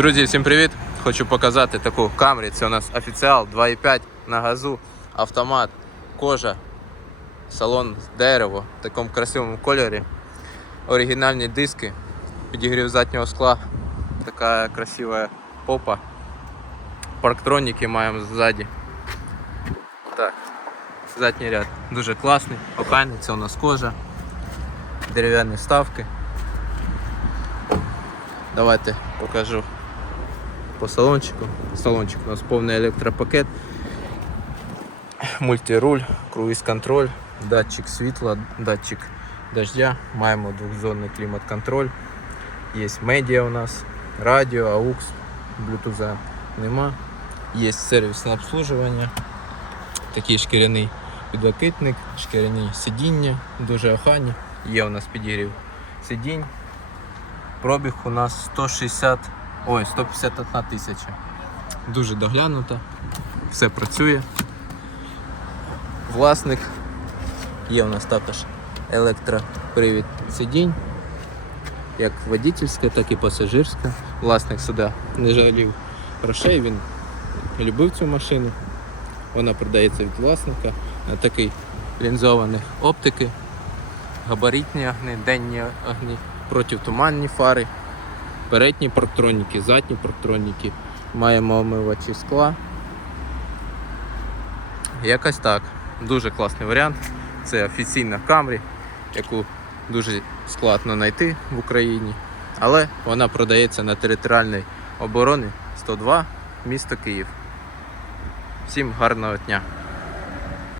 Друзі, всім привіт! Хочу показати таку Camry. Це у нас офіціал 2.5 на газу, автомат, кожа, салон дерево в такому красивому кольорі. Оригінальні диски, підігрів заднього скла, така красива попа. Парктроніки маємо ззаді. Так, задній ряд дуже класний, охайний, це у нас кожа, дерев'яні вставки. Давайте покажу по салончику. Салончик у нас повний електропакет, мультируль, круїз-контроль, датчик світла, датчик дождя, маємо двохзонний клімат-контроль, є медіа у нас, радіо, AUX, Bluetooth нема, є сервісне обслуживання, такий шкіряний підлокитник, шкіряні сидіння, дуже охайні, є у нас підігрів сидінь. Пробіг у нас 160, ой, 151 тисяча. Дуже доглянуто, все працює. Власник. Є у нас також електропривід сидінь, як водительська, так і пасажирська. Власник сюди не жалів грошей, він любив цю машину. Вона продається від власника на такий лінзований оптики, габаритні огні, денні огні, протитуманні фари, передні парктроніки, задні парктроніки, маємо омивачі скла. Якось так. Дуже класний варіант. Це офіційна Camry, яку дуже складно знайти в Україні, але вона продається на територіальній обороні 102 місто Київ. Всім гарного дня!